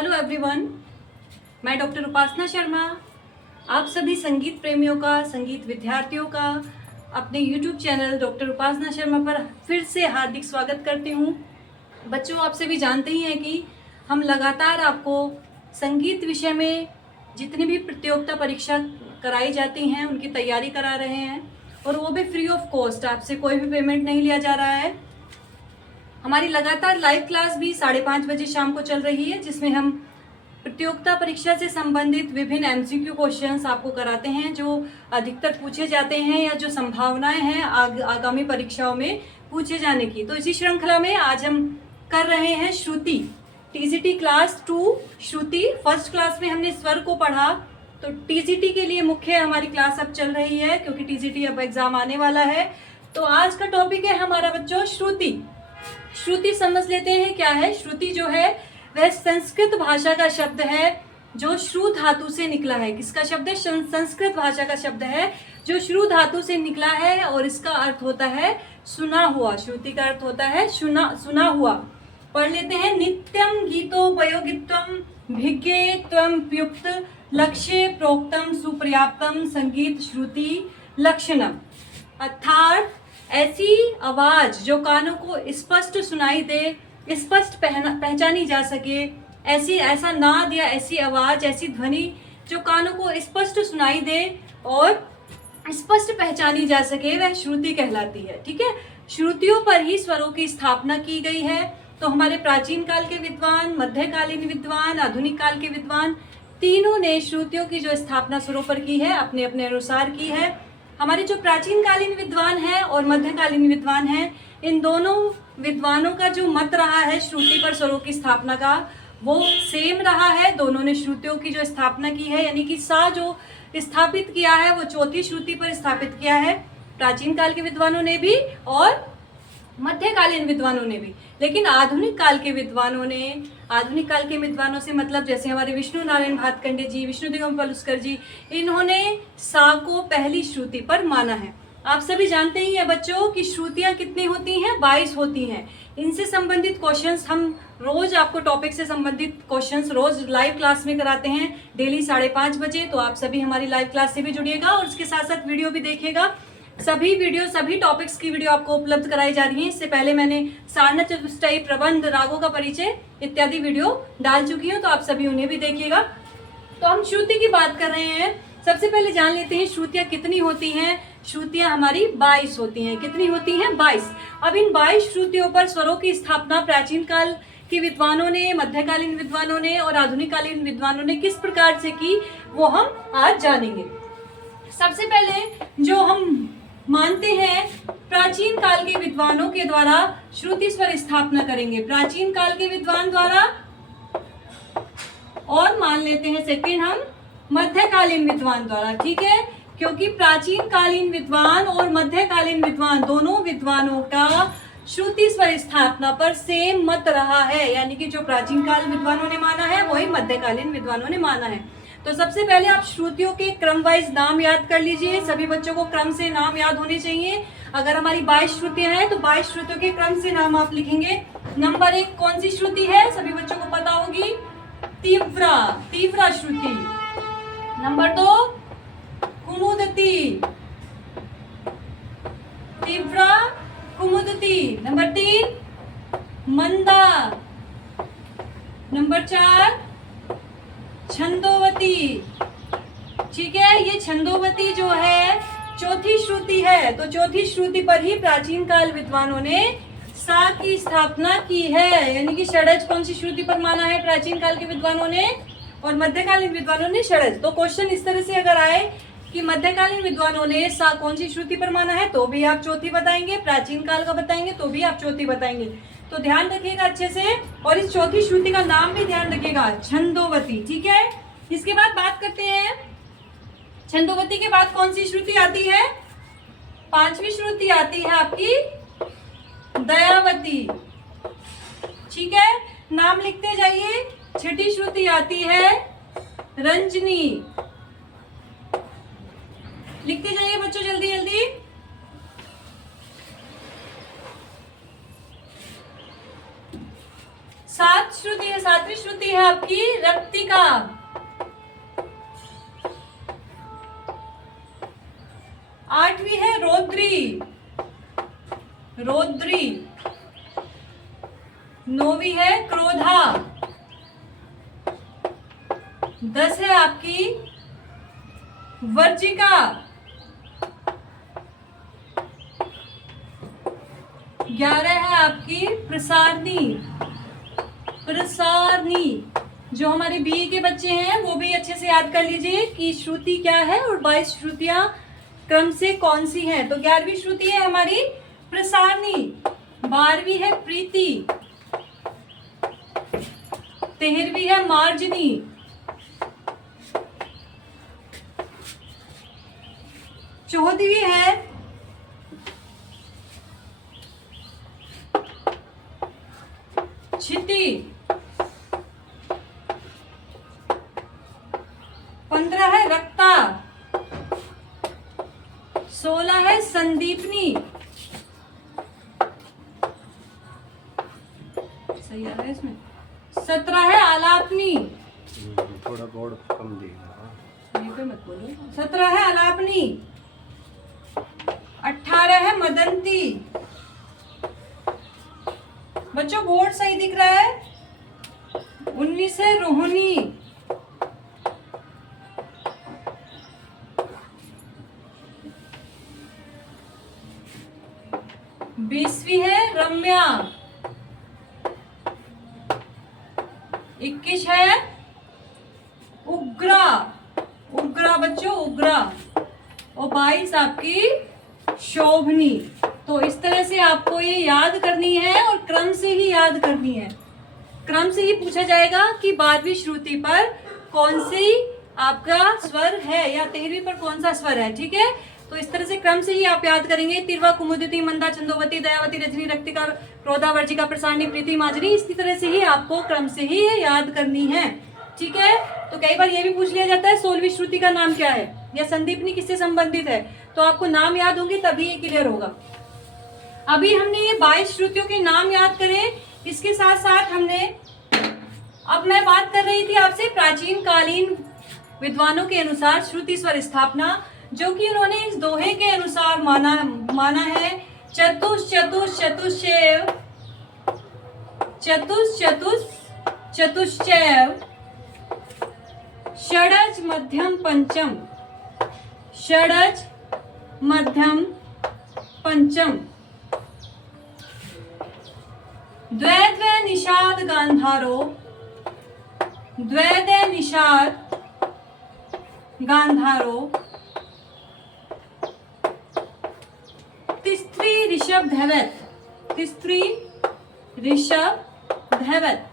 Hello everyone, मैं doctor उपासना शर्मा आप सभी संगीत प्रेमियों का, संगीत विद्यार्थियों का अपने यूट्यूब चैनल डॉक्टर उपासना शर्मा पर फिर से हार्दिक स्वागत करती हूँ। बच्चों, आप सभी जानते ही हैं कि हम लगातार आपको संगीत विषय में जितनी भी प्रतियोगिता परीक्षा कराई जाती हैं उनकी तैयारी करा रहे हैं, और वो भी फ्री ऑफ कॉस्ट। आपसे कोई भी पेमेंट नहीं लिया जा रहा है। हमारी लगातार लाइव क्लास भी 5:30 बजे शाम को चल रही है, जिसमें हम प्रतियोगिता परीक्षा से संबंधित विभिन्न एमसीक्यू क्वेश्चंस आपको कराते हैं, जो अधिकतर पूछे जाते हैं या जो संभावनाएं हैं आगामी परीक्षाओं में पूछे जाने की। तो इसी श्रृंखला में आज हम कर रहे हैं श्रुति, टीजीटी क्लास 2 श्रुति। फर्स्ट क्लास में हमने स्वर को पढ़ा, तो टीजीटी के लिए मुख्य हमारी क्लास अब चल रही है, क्योंकि टीजीटी अब एग्जाम आने वाला है। तो आज का टॉपिक है हमारा बच्चों श्रुति। श्रुति समझ लेते हैं क्या है। श्रुति जो है वह संस्कृत भाषा का शब्द है जो श्रु धातु से निकला है। किसका शब्द है? संस्कृत भाषा का शब्द है जो श्रु धातु से निकला है, और इसका अर्थ होता है सुना हुआ। श्रुति का अर्थ होता है सुना हुआ। पढ़ लेते हैं। नित्यम गीतोपयोगित्वम भिज्ञे त्वम प्युक्त लक्ष्य प्रोक्तम सुपर्याप्तम संगीत श्रुति लक्षणम। अर्थात ऐसी आवाज जो कानों को स्पष्ट सुनाई दे, स्पष्ट पहचानी जा सके, ऐसा नाद या ऐसी आवाज, ऐसी ध्वनि जो कानों को स्पष्ट सुनाई दे और स्पष्ट पहचानी जा सके, वह श्रुति कहलाती है। ठीक है, श्रुतियों पर ही स्वरों की स्थापना की गई है। तो हमारे प्राचीन काल के विद्वान, मध्यकालीन विद्वान, आधुनिक काल के विद्वान, तीनों ने श्रुतियों की जो स्थापना स्वरों पर की है अपने अपने अनुसार की है। हमारे जो प्राचीन कालीन विद्वान हैं और मध्यकालीन विद्वान हैं, इन दोनों विद्वानों का जो मत रहा है श्रुति पर स्वरों की स्थापना का, वो सेम रहा है। दोनों ने श्रुतियों की जो स्थापना की है, यानी कि सा जो स्थापित किया है वो चौथी श्रुति पर स्थापित किया है, प्राचीन काल के विद्वानों ने भी और मध्यकालीन विद्वानों ने भी। लेकिन आधुनिक काल के विद्वानों से मतलब जैसे हमारे विष्णु नारायण भातखंडे जी, विष्णु दिगम पलुस्कर जी, इन्होंने सा को पहली श्रुति पर माना है। आप सभी जानते ही हैं बच्चों कि श्रुतियां कितनी होती हैं? 22 होती हैं। इनसे संबंधित क्वेश्चंस हम रोज आपको टॉपिक से संबंधित क्वेश्चंस रोज लाइव क्लास में कराते हैं, डेली 5:30 बजे। तो आप सभी हमारी लाइव क्लास से भी जुड़िएगा और उसके साथ साथ वीडियो भी देखिएगा। सभी टॉपिक्स की वीडियो आपको उपलब्ध कराई जा रही है। इससे पहले मैंने सारना, चतुष्टयी, प्रबंध, रागों का परिचय इत्यादि वीडियो डाल चुकी हूँ, तो आप सभी उन्हें भी देखिएगा। तो हम श्रुति की बात कर रहे हैं। सबसे पहले जान लेते हैं श्रुतियां कितनी होती हैं। श्रुतियां हमारी 22 होती हैं। कितनी होती हैं? 22। अब इन 22 श्रुतियों पर स्वरों की स्थापना प्राचीन काल के विद्वानों ने, मध्यकालीन विद्वानों ने और आधुनिक कालीन विद्वानों ने किस प्रकार से की, वो हम आज जानेंगे। सबसे पहले जो हम मानते हैं प्राचीन काल के विद्वानों के द्वारा श्रुति स्वर स्थापना करेंगे, प्राचीन काल के विद्वान द्वारा, और मान लेते हैं सेकंड हम मध्यकालीन विद्वान द्वारा। ठीक है, क्योंकि प्राचीन कालीन विद्वान और मध्यकालीन विद्वान दोनों विद्वानों का श्रुति स्वर स्थापना पर सेम मत रहा है, यानी कि जो प्राचीन काल विद्वानों ने माना है वही मध्यकालीन विद्वानों ने माना है। तो सबसे पहले आप श्रुतियों के क्रम वाइज नाम याद कर लीजिए। सभी बच्चों को क्रम से नाम याद होने चाहिए। अगर हमारी 22 श्रुतियां हैं तो 22 श्रुतियों के क्रम से नाम आप लिखेंगे। नंबर 1 कौन सी श्रुति है? सभी बच्चों को पता होगी, तीव्रा श्रुति। नंबर 2 कुमुदती, तीव्रा कुमुदती। नंबर 3 मंदा। नंबर 4 छंदोवती। ठीक है, ये छंदोवती जो है चौथी श्रुति है। तो चौथी श्रुति पर ही प्राचीन काल विद्वानों ने सा की स्थापना की है, यानी कि षडज कौन सी श्रुति पर माना है प्राचीन काल के विद्वानों ने और मध्यकालीन विद्वानों ने षडज। तो क्वेश्चन इस तरह से अगर आए कि मध्यकालीन विद्वानों ने सा कौन सी श्रुति पर माना है, तो भी आप चौथी बताएंगे, प्राचीन काल का बताएंगे तो भी आप चौथी बताएंगे। तो ध्यान रखिएगा अच्छे से, और इस चौथी श्रुति का नाम भी ध्यान रखिएगा, छंदोवती। ठीक है, इसके बाद बात करते हैं छंदोवती के बाद कौन सी श्रुति आती है? 5वीं श्रुति आती है आपकी दयावती। ठीक है, नाम लिखते जाइए। 6ठी श्रुति आती है रंजनी। लिखते जाइए बच्चों जल्दी जल्दी। 7 श्रुति है, सातवीं श्रुति है आपकी रक्तिका। आठवीं है रौद्री, रौद्री। नौवीं है क्रोधा। 10 है आपकी वर्जिका। 11 है आपकी प्रसारणी, प्रसारणी। जो हमारे बीए के बच्चे हैं वो भी अच्छे से याद कर लीजिए कि श्रुति क्या है और 22 श्रुतियां क्रम से कौन सी हैं। तो 11वीं श्रुति है हमारी प्रसारणी, 12वीं है प्रीति, 13वीं है मार्जनी, 14वीं है क्षिति, 15 है रक्ता, 16 है संदीपनी, सही आ रहा है इसमें, 17 है आलापनी, थोड़ा बोर्ड कम दिया, ये पे मत बोलो, 17 है आलापनी, 18 है मदंती। बच्चों बोर्ड सही दिख रहा है। 19 है रोहिणी, 20वीं है रम्या, 21 है उग्रा, उग्रा बच्चों उग्रा, और 22 आपकी शोभनी। तो इस तरह से आपको ये याद करनी है और क्रम से ही याद करनी है। क्रम से ही पूछा जाएगा कि 12वीं श्रुति पर कौन सी आपका स्वर है या 13वीं पर कौन सा स्वर है। ठीक है, तो इस तरह से क्रम से ही आप याद करेंगे। तिरवा, कुमुदिनी, मंदा, छंदोवती, दयावती, रजनी, रक्तिका, क्रोधा, वर्जिका, प्रसारणी, प्रीति, माजरी। इसी तरह से ही आपको क्रम से ही याद करनी है। ठीक है, तो कई बार ये भी पूछ लिया जाता है 16वीं श्रुति का नाम क्या है या संदीपनी किससे संबंधित है, तो आपको नाम याद होंगे तभी ये क्लियर होगा। अभी हमने ये 22 श्रुतियों के नाम याद करे, इसके साथ साथ हमने, अब मैं बात कर रही थी आपसे प्राचीन कालीन विद्वानों के अनुसार श्रुति स्वर स्थापना, जो कि उन्होंने इस दोहे के अनुसार माना है। चतुष चतुष चतुष्चैव, चतुष चतुष चतुश्चैव, षडज मध्यम पंचम, षडज मध्यम पंचम, द्वैद्वै निषाद गांधारो, द्वैद्वै निषाद गांधारो, तिस्त्री ऋषभ धैवत, तिस्त्री ऋषभ धैवत।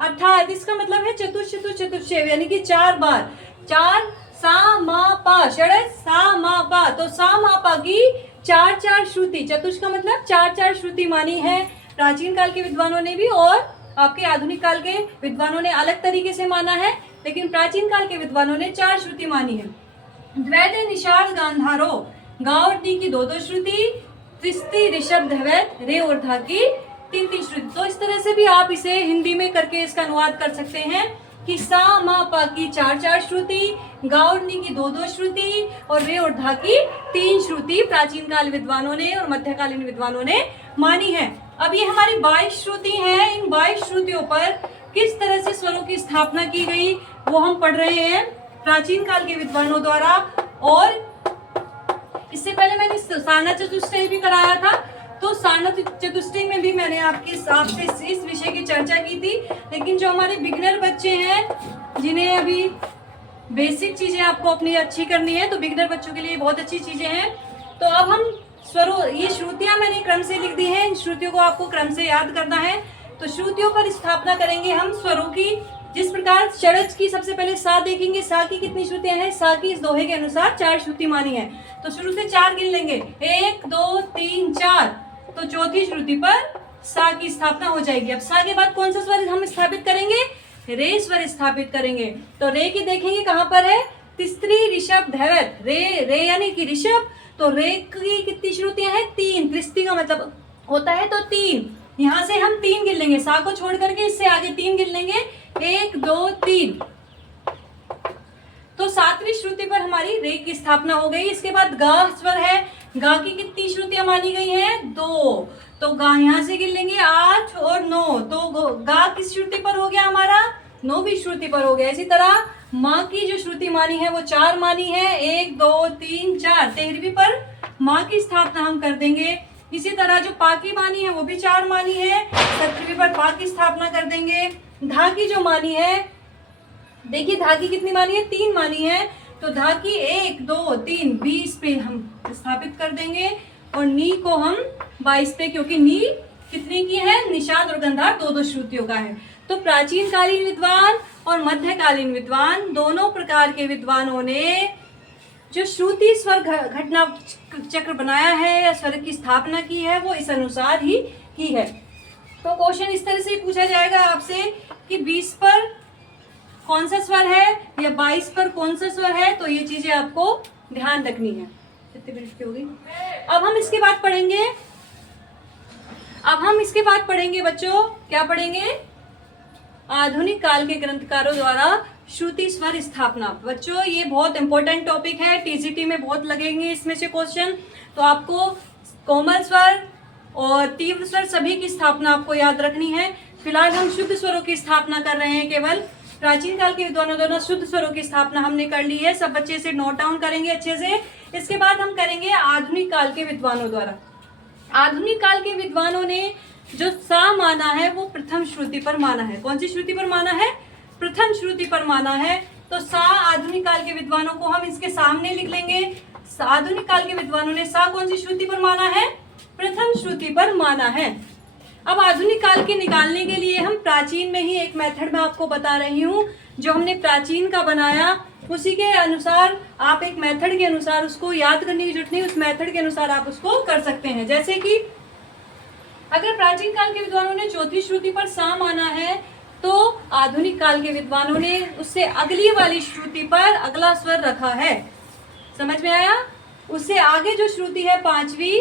अर्थात इसका मतलब है चतुष चतुष चतुष्चैव, यानी कि 4 बार, 4 सा मा पा, षडज सा मा पा, तो सा मा पा की 4 श्रुति, चतुष का मतलब 4 श्रुति मानी है प्राचीन काल के विद्वानों ने भी, और आपके आधुनिक काल के विद्वानों ने अलग तरीके से माना है, लेकिन प्राचीन काल के विद्वानों ने 4 श्रुति मानी है। द्वैद्वै निषाद गांधारो, गा और दी की 2 श्रुति, तिस्ती ऋषभ धैवत, रे और धा की 3 श्रुति। तो इस तरह से भी आप इसे हिंदी में करके इसका अनुवाद कर सकते हैं कि सा मा पा की 4 श्रुति, गा और नी की 2 श्रुति और रे और धा की 3 श्रुति प्राचीन काल विद्वानों ने और मध्यकालीन विद्वानों ने मानी है। अब ये हमारी 22 श्रुति हैं, इन 22 श्रुतियों पर किस तरह से स्वरों की स्थापना की गई वो हम पढ़ रहे हैं प्राचीन काल के विद्वानों द्वारा। और इससे पहले मैंने सारना चतुष्टय भी कराया था, तो सारना चतुष्टय में भी मैंने आपसे इस विषय की चर्चा की थी। लेकिन जो हमारे बिगिनर बच्चे हैं, जिन्हें अभी बेसिक चीजें आपको अपनी अच्छी करनी है, तो बिगिनर बच्चों के लिए बहुत अच्छी चीजें हैं। तो अब हम स्वरों, ये श्रुतियां मैंने क्रम से लिख दी हैं, इन श्रुतियों को आपको क्रम से याद करना है। तो श्रुतियों पर स्थापना करेंगे हम स्वरों की, जिस प्रकार षडज की सबसे पहले सा देखेंगे। सा की कितनी श्रुतियां हैं? सा की इस दोहे के अनुसार 4 श्रुति मानी है, तो शुरू से 4 गिन लेंगे, 1 2 3 4। तो चौथी श्रुति पर सा की स्थापना हो जाएगी। अब सा के बाद कौन सा स्वर हम स्थापित करेंगे? रे स्वर स्थापित करेंगे। तो रे की देखेंगे कहां पर है? तिस्त्री ऋषभ धैवत, रे, रे यानी कि ऋषभ, तो रे की कितनी श्रुतियां हैं? 3। त्रिस्ती का मतलब होता है तो 3। यहाँ से हम 3 गिन लेंगे, सा को छोड़ करके इससे आगे 3 गिन लेंगे, 1 2 3। तो 7वीं श्रुति पर हमारी रे की स्थापना हो गई। इसके बाद गा स्वर है, गा की कितनी श्रुतियां मानी गई हैं? 2। तो गा यहाँ से गिन लेंगे 8 और 9, तो गा किस श्रुति पर हो गया हमारा? 9वीं श्रुति पर हो गया। इसी तरह माँ की जो श्रुति मानी है वो 4 मानी है, 1 2 3 4। 13वीं पर माँ की स्थापना हम कर देंगे। इसी तरह जो पा की मानी है वो भी 4 मानी है, 17वीं पर पा की स्थापना कर देंगे। धा की जो मानी है, देखिए धा की कितनी मानी है? 3 मानी है, तो धा की 1 2 3 20 पे हम स्थापित कर देंगे और नी को हम 22 पे, क्योंकि नी कितने की है? निषाद और गंधार 2-2 श्रुतियों का है। तो प्राचीन कालीन विद्वान और मध्यकालीन विद्वान दोनों प्रकार के विद्वानों ने जो श्रुति स्वर घटना चक्र बनाया है या स्वर की स्थापना की है वो इस अनुसार ही की है। तो क्वेश्चन इस तरह से पूछा जाएगा आपसे कि 20 पर कौन सा स्वर है या 22 पर कौन सा स्वर है, तो ये चीजें आपको ध्यान रखनी है। कितने मिनट की होगी? अब हम इसके बाद पढ़ेंगे बच्चों, क्या पढ़ेंगे? आधुनिक काल के ग्रंथकारों द्वारा श्रुति स्वर स्थापना। बच्चों ये बहुत इंपॉर्टेंट टॉपिक है, टीजीटी में बहुत लगेंगे इसमें से क्वेश्चन। तो आपको कोमल स्वर और तीव्र स्वर सभी की स्थापना आपको याद रखनी है। फिलहाल हम शुद्ध स्वरों की स्थापना कर रहे हैं केवल। प्राचीन काल के विद्वानों द्वारा शुद्ध स्वरों की स्थापना हमने कर ली है, सब बच्चे से नोट डाउन करेंगे अच्छे से। इसके बाद हम करेंगे आधुनिक काल के विद्वानों द्वारा। आधुनिक काल के विद्वानों ने जो सा माना है वो प्रथम श्रुति पर माना है। कौन सी श्रुति पर माना है? प्रथम श्रुति पर माना है। तो सा आधुनिक काल के विद्वानों को हम इसके सामने लिख लेंगे। आधुनिक काल के विद्वानों ने सा कौन सी श्रुति पर माना है? प्रथम श्रुति पर माना है। अब आधुनिक काल के निकालने के लिए हम प्राचीन में ही एक मेथड मैं आपको बता रही हूँ, जो हमने प्राचीन का बनाया उसी के अनुसार आप एक मेथड के अनुसार उसको याद करने की जरूरत नहीं, उस मेथड के अनुसार आप उसको कर सकते हैं। जैसे कि अगर प्राचीन काल के विद्वानों ने चौथी श्रुति पर सा माना है तो आधुनिक काल के विद्वानों ने उससे अगली वाली श्रुति पर अगला स्वर रखा है। समझ में आया? उससे आगे जो श्रुति है 5वीं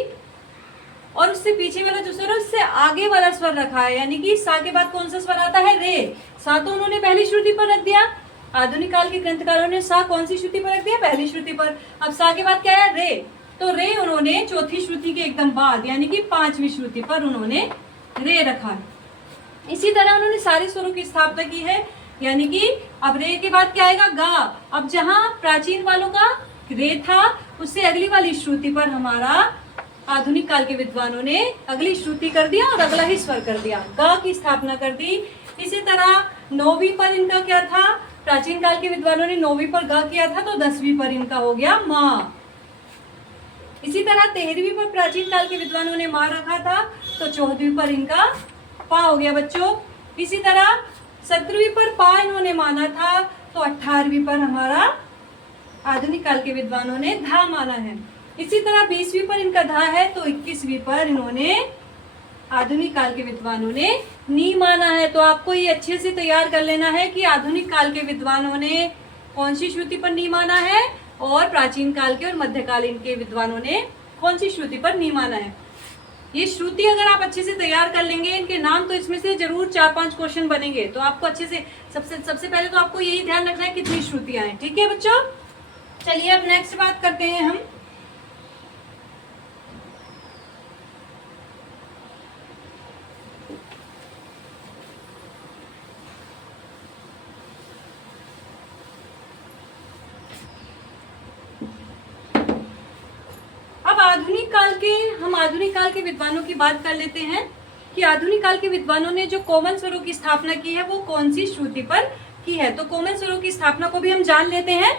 और उससे पीछे वाला जो स्वर है उससे आगे वाला स्वर रखा है, यानी कि सा के बाद कौन सा स्वर आता है? रे। सा तो उन्होंने पहली श्रुति पर रख दिया। आधुनिक काल के ग्रंथकारों ने सा कौन सी श्रुति पर रख दिया? पहली श्रुति पर। अब सा के बाद क्या है? रे। तो रे उन्होंने चौथी श्रुति के एकदम बाद यानी कि 5वीं श्रुति पर उन्होंने रे रखा है। इसी तरह उन्होंने सारे स्वरों की स्थापना की है, यानी कि अब रे के बाद क्या आएगा? गा। अब जहां प्राचीन वालों का रे था उससे अगली वाली श्रुति पर हमारा आधुनिक काल के विद्वानों ने अगली श्रुति कर दिया और अगला ही स्वर कर दिया, गा की स्थापना कर दी। इसी तरह 9वीं पर इनका क्या था? प्राचीन काल के विद्वानों ने 9वीं पर गा किया था, तो 10वीं पर इनका हो गया माँ। इसी तरह 13वीं पर प्राचीन काल के विद्वानों ने माँ रखा था, तो 14वीं पर इनका पा हो गया बच्चों। इसी तरह 17वीं पर पा इन्होंने माना था, तो 18वीं पर हमारा आधुनिक काल के विद्वानों ने धा माना है। इसी तरह 20वीं पर इनका धा है, तो 21वीं पर इन्होंने आधुनिक काल के विद्वानों ने नी माना है। तो आपको ये अच्छे से तैयार कर लेना है कि आधुनिक काल के विद्वानों ने कौन सी श्रुति पर नी माना है और प्राचीन काल के और मध्यकालीन के विद्वानों ने कौन सी श्रुति पर नी माना है। ये श्रुति अगर आप अच्छे से तैयार कर लेंगे, इनके नाम तो इसमें से जरूर 4-5 क्वेश्चन बनेंगे। तो आपको अच्छे से सबसे पहले तो आपको यही ध्यान रखना है कितनी श्रुतियां हैं। ठीक है बच्चों, चलिए अब नेक्स्ट बात करते हैं हम। आधुनिक काल के विद्वानों की बात कर लेते हैं कि आधुनिक काल के विद्वानों ने जो कोमल स्वरों की स्थापना की है वो कौन सी श्रुति पर की है। तो कोमल स्वरों की स्थापना को भी हम जान लेते हैं।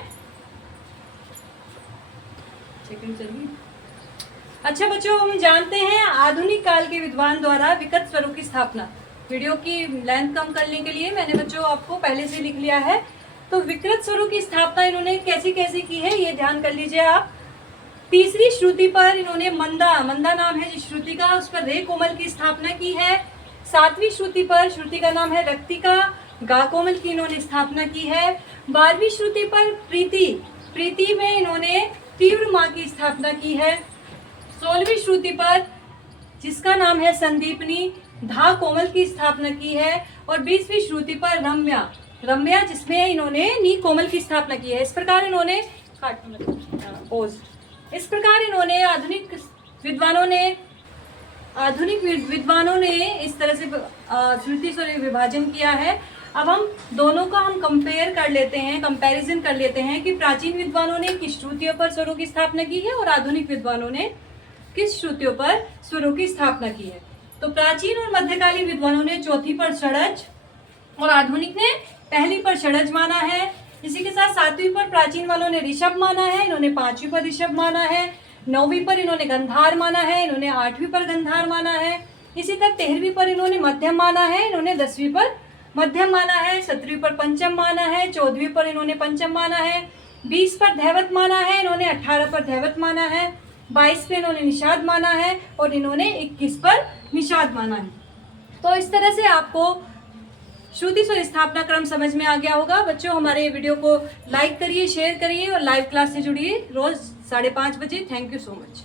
अच्छा बच्चों, हम जानते हैं आधुनिक काल के विद्वान द्वारा विकृत स्वरों की स्थापना। वीडियो की लेंथ कम करने के लिए मैंने बच्चों आपको पहले से लिख लिया है। तो विकृत स्वरों की स्थापना इन्होंने कैसे कैसे की है ये ध्यान कर लीजिए आप। तीसरी श्रुति पर इन्होंने मंदा नाम है जिस श्रुति का, उस पर रे कोमल की स्थापना की है। 7वीं श्रुति पर श्रुति का नाम है रक्तिका, गा कोमल की इन्होंने स्थापना की है। 12वीं श्रुति पर प्रीति में इन्होंने तीव्र माँ की स्थापना की है। 16वीं श्रुति पर जिसका नाम है संदीपनी, धा कोमल की स्थापना की है और 20वीं श्रुति पर रम्या जिसमें इन्होंने नी कोमल की स्थापना की है। इस प्रकार इन्होंने इस प्रकार इन्होंने आधुनिक विद्वानों ने इस तरह से श्रुति स्वर विभाजन किया है। अब हम दोनों का कंपेरिजन कर लेते हैं कि प्राचीन विद्वानों ने किस श्रुतियों पर स्वरों की स्थापना की है और आधुनिक विद्वानों ने किस श्रुतियों पर स्वरों की स्थापना की है। तो प्राचीन और मध्यकालीन विद्वानों ने चौथी पर षडज और आधुनिक ने पहली पर षडज माना है। इसी के साथ 7वीं पर प्राचीन वालों ने ऋषभ माना है, इन्होंने 5वीं पर ऋषभ माना है। 9वीं पर इन्होंने गंधार माना है, इन्होंने 8वीं पर गंधार माना है। इसी तरह 13वीं पर इन्होंने मध्यम माना है, इन्होंने 10वीं पर मध्यम माना है। 17वीं पर पंचम माना है, 14वीं पर इन्होंने पंचम माना है। 20 पर धैवत माना है, इन्होंने 18 पर धैवत माना है। 22 पे इन्होंने निषाद माना है और इन्होंने 21 पर निषाद माना है। तो इस तरह से आपको श्रुति स्वर स्थापना क्रम समझ में आ गया होगा। बच्चों, हमारे वीडियो को लाइक करिए, शेयर करिए और लाइव क्लास से जुड़िए रोज 5:30 बजे। Thank you so much.